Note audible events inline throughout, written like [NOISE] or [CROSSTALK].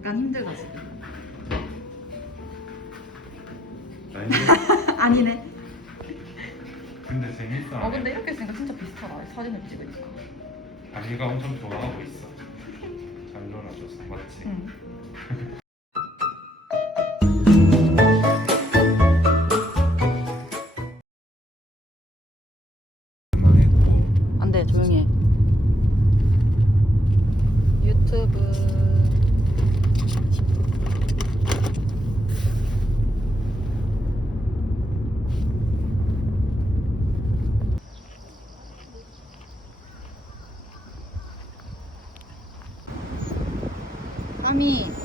약간 힘들어지고. 아닌데? [LAUGHS] 아니네. 근데 재밌어. 어, 근데 이렇게 있으니까 진짜 비슷하다. 사진을 찍으니까. 아미가 엄청 좋아하고 있어. 잘 놀아줘서 맞지? 응. [LAUGHS] 까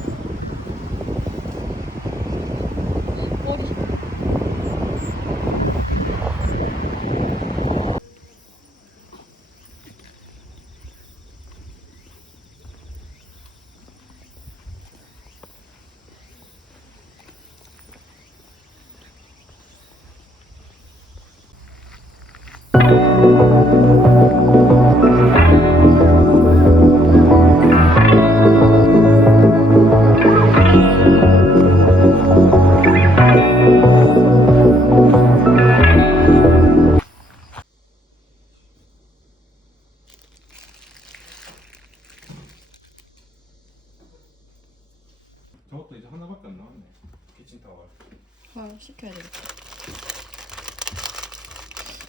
시켜야 되겠다.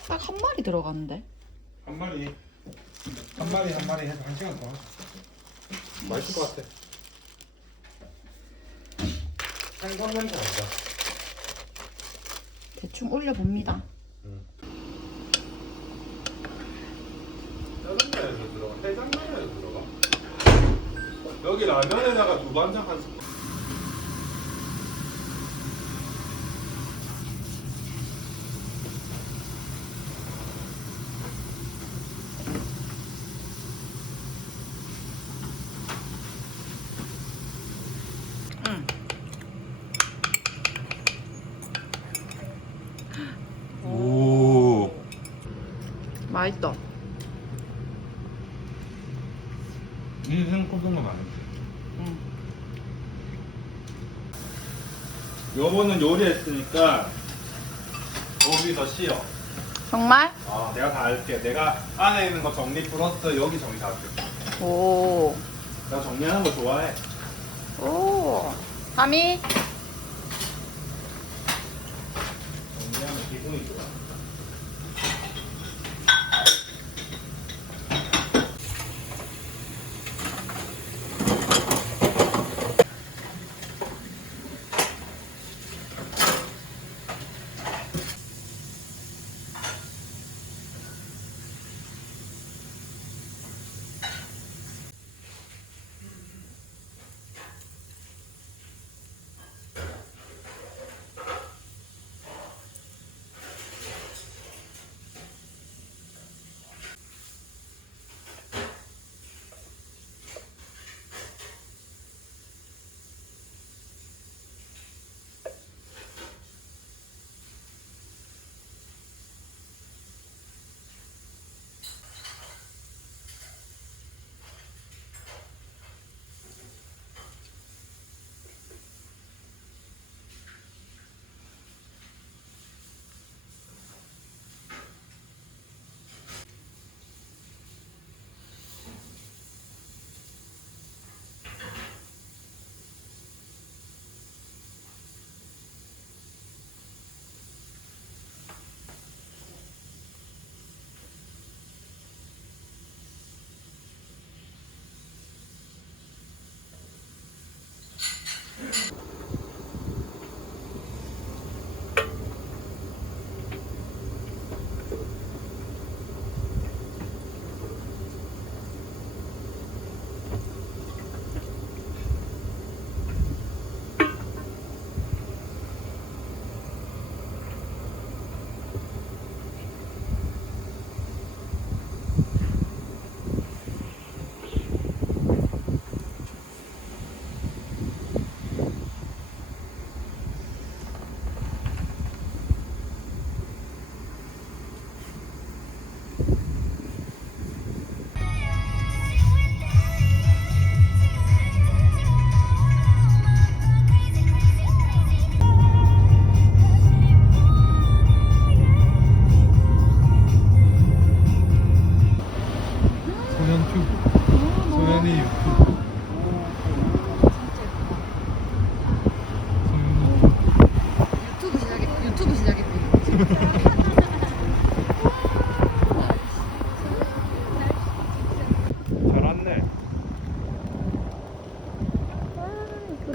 딱 한 마리 들어가는데? 한 마리 한 마리 한 마리 해서 한 시간 더 하자. 맛있을 것 같아. 한강 냄새 난다. 대충 올려봅니다. 짜장면에서 들어가. 해장면에서 들어가. 여기 라면에다가 두반장 한 스푼. 맛있다. 인생 꼽은 거 많은데. 응. 요거는 요리했으니까 여기 더 쉬어. 정말? 아, 내가 다 할게. 내가 안에 있는 거 정리 플러스 여기 정리 다 할게. 오. 나 정리하는 거 좋아해. 오. 하미? 정리하면 기분이 좋아.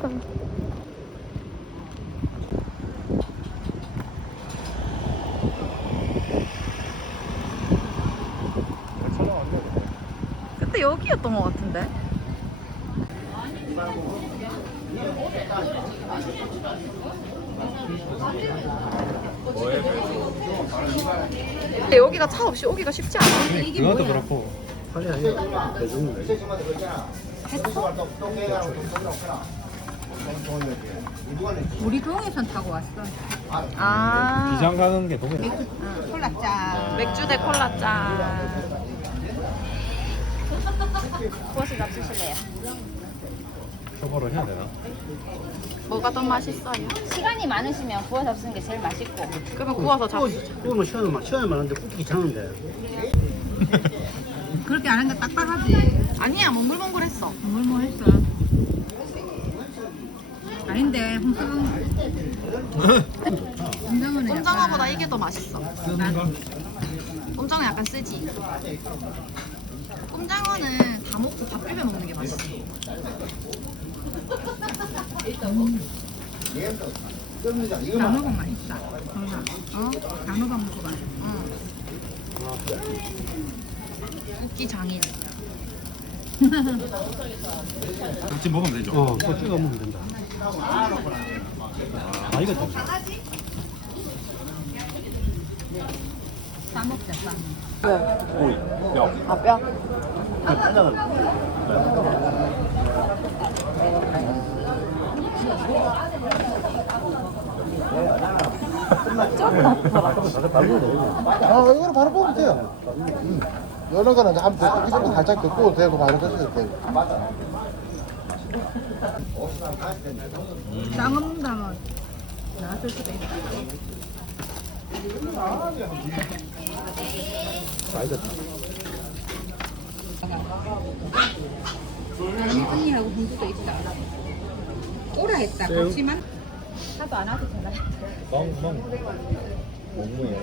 거. 그때 여기였던 것 같은데. 근데 여기가 차 없이 오기가 쉽지 않아. 그것도 그렇고 아니 아니 대중 했어? 우리 동해선 타고 왔어. 아. 기장 가는 게 너무 콜라짜. 맥주 대 콜라 짠. 무엇을 잡수실래요? 초보를 해야 되나? 뭐가 더 맛있어요? 시간이 많으시면 구워 잡수는 게 제일 맛있고. 그러면 구워서 잡수자. 구우면 시간이 많 시간이 많은데 굽기 귀찮은데 그렇게 안 하는 게 딱딱하지. 아니야, 몽글몽글했어. 뭘뭐 했어? 아닌데 홍수는 홍장어는 꼼장어보다 이게 더 맛있어. 꼼장어 약간 쓰지. 꼼장어는 다 먹고 밥 비벼 먹는 게 맛있어. 장어밥 맛있다. 어? 장어밥 먹어봐. 응. 웃기 장인. 같이 먹으면 되죠? 어 그거 찍어 먹으면 된다 아 이거 좀싸 먹자 야 아, 뼈. 아, 이거는 바로 뽑으면 돼요. 음. 이런 거는 한 번, 이 정도 살짝 긋고 되고 바로 드셔도 되고. 장어 먹는다면 나왔을 수도 있다. 아니 언니하고 홍수도 있다. 오라 했다. 그렇지만 하도 안 와도 되나? 멍멍 멍멍이야